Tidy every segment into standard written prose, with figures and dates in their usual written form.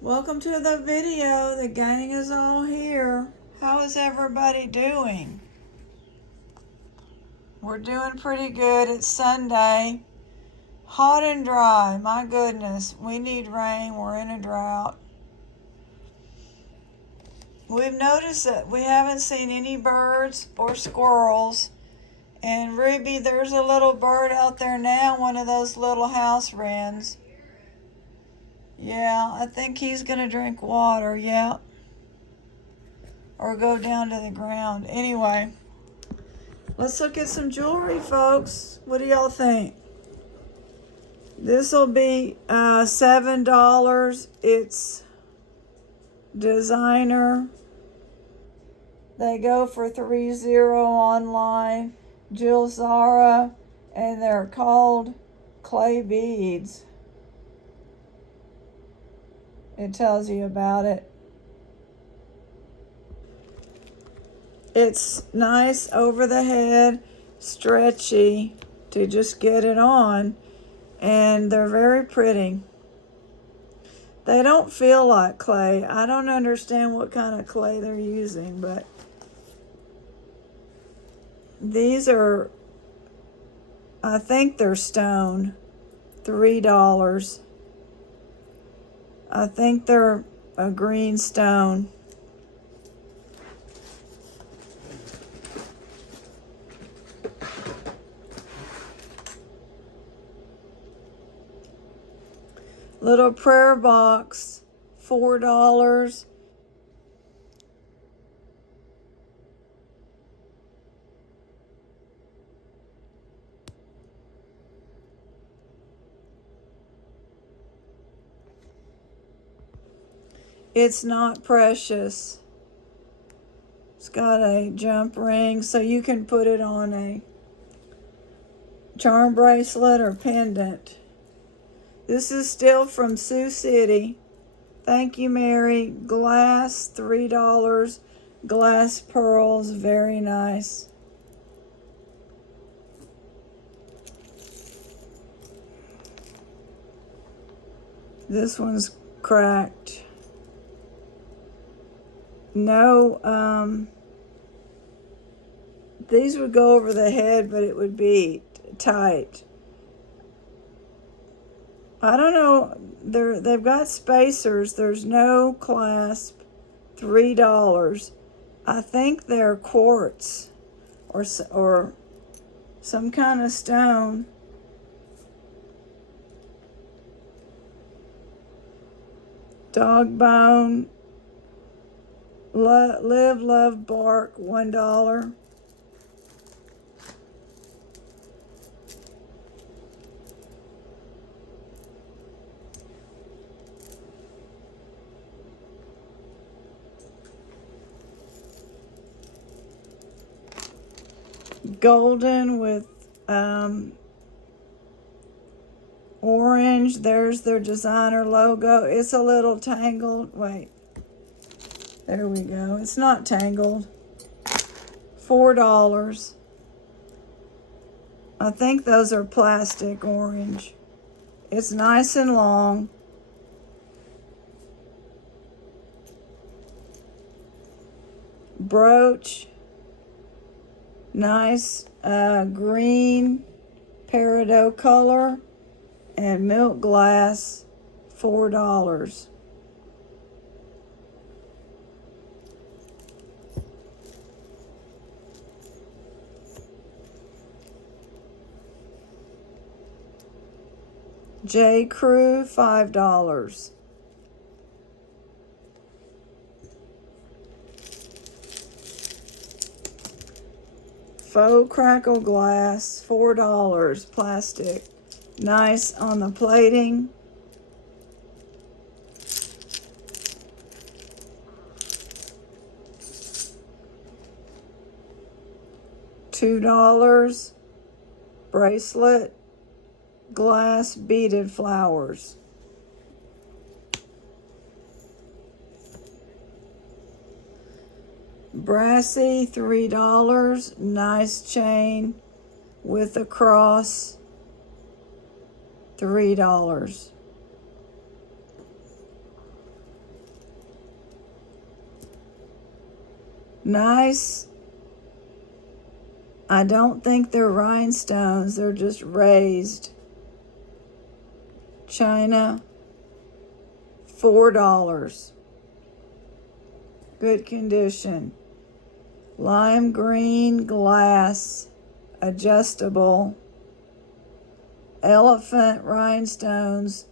Welcome to the video. The gang is all here. How is everybody doing? We're doing pretty good. It's Sunday. Hot and dry. My goodness. We need rain. We're in a drought. We've noticed that we haven't seen any birds or squirrels. And Ruby, there's a little bird out there now, one of those little house wrens. Yeah, I think he's going to drink water, yeah. Or go down to the ground. Anyway, let's look at some jewelry, folks. What do y'all think? This will be $7. It's designer. They go for $30 online. Jilzara, and they're called clay beads. It tells you about it. It's nice over the head, stretchy to just get it on, and they're very pretty. They don't feel like clay. I don't understand what kind of clay they're using, but these are, I think they're stone, $3. I think they're a green stone. Little prayer box, $4. It's not precious. It's got a jump ring, so you can put it on a charm bracelet or pendant. This is still from Sioux City. Thank you, Mary. Glass, $3. Glass pearls, very nice. This one's cracked. No, these would go over the head, but it would be tight. I don't know. They've got spacers. There's no clasp. $3. I think they're quartz or some kind of stone. Dog bone. Live, love, bark, $1. Golden with orange. There's their designer logo. It's a little tangled. Wait. There we go. It's not tangled. $4. I think those are plastic orange. It's nice and long. Brooch. Nice green peridot color and milk glass, $4. J. Crew, $5. Faux crackle glass, $4, plastic. Nice on the plating. $2. Bracelet, glass beaded flowers. Brassy, $3. Nice chain with a cross, $3. Nice. I don't think they're rhinestones. They're just raised. China, $4. Good condition. Lime green glass, adjustable. Elephant rhinestones,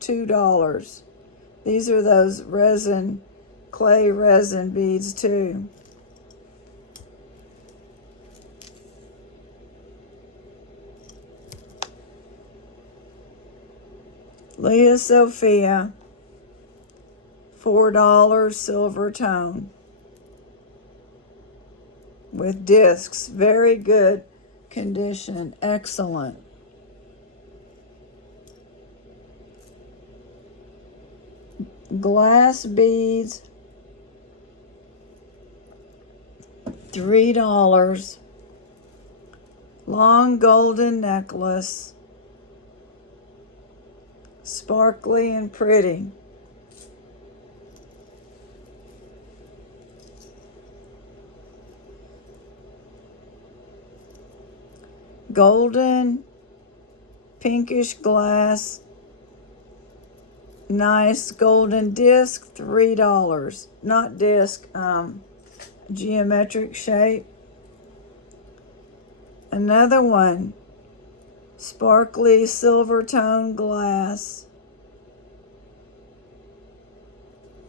$2. These are those resin, clay resin beads too. Leah Sophia, $4, silver tone. With discs, very good condition, excellent. Glass beads, $3. Long golden necklace, sparkly and pretty. Golden, pinkish glass, nice golden disc, $3. Not disc, geometric shape. Another one, sparkly silver tone glass,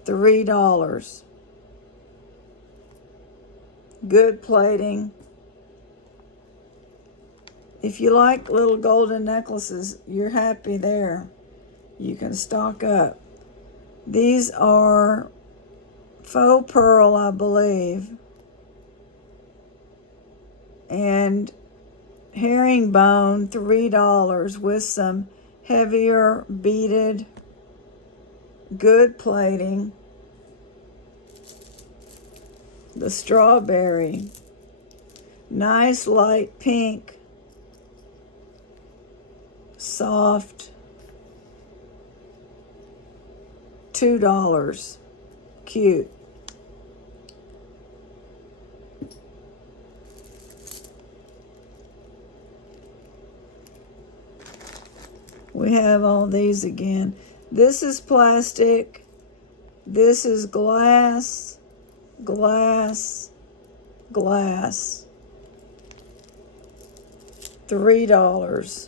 $3. Good plating. If you like little golden necklaces, you're happy there. You can stock up. These are faux pearl, I believe, and herringbone, $3, with some heavier beaded, good plating. The strawberry, nice light pink, soft, $2. Cute. We have all these again. This is plastic. This is glass, glass, glass. $3.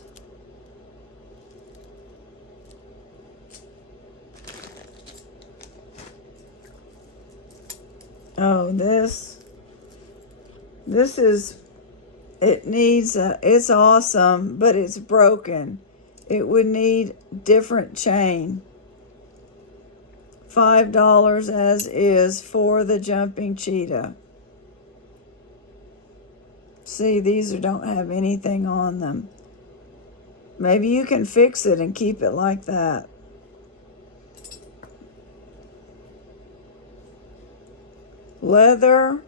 Oh, this is, it needs it's awesome, but it's broken. It would need different chain. $5 as is for the jumping cheetah. See, these don't have anything on them. Maybe you can fix it and keep it like that. Leather,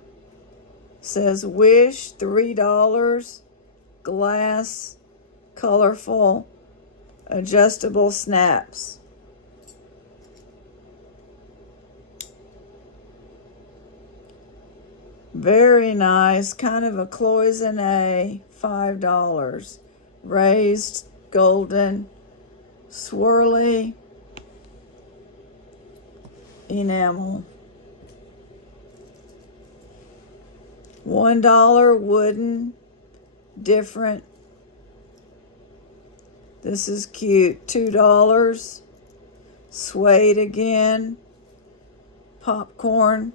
says Wish, $3. Glass, colorful, adjustable snaps. Very nice, kind of a cloisonne, $5. Raised golden, swirly enamel. $1 wooden, different. This is cute. $2. Suede again. Popcorn.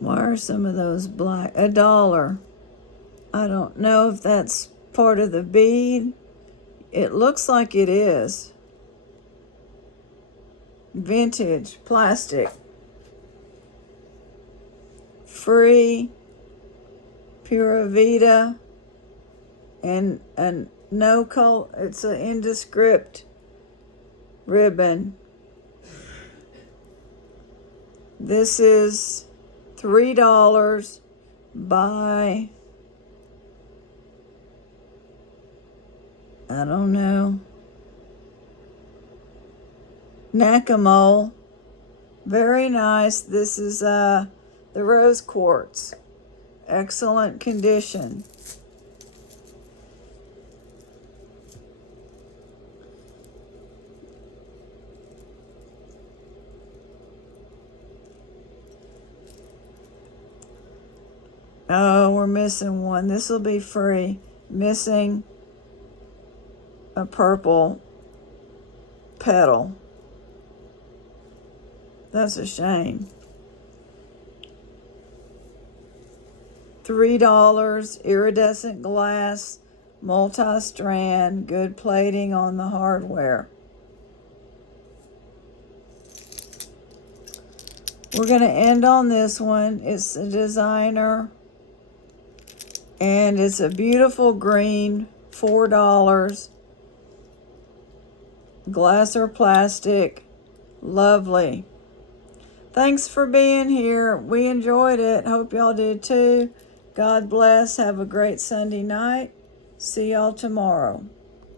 Why are some of those black? $1. I don't know if that's part of the bead. It looks like it is. Vintage plastic. Free, Pura Vida, and no color. It's an indescript ribbon. This is $3 by, I don't know, Nakamole. Very nice. This is the rose quartz. Excellent condition. Oh, we're missing one. This will be free. Missing a purple petal. That's a shame. $3, iridescent glass, multi-strand, good plating on the hardware. We're going to end on this one. It's a designer, and it's a beautiful green, $4. Glass or plastic, lovely. Thanks for being here. We enjoyed it. Hope y'all did too. God bless. Have a great Sunday night. See y'all tomorrow.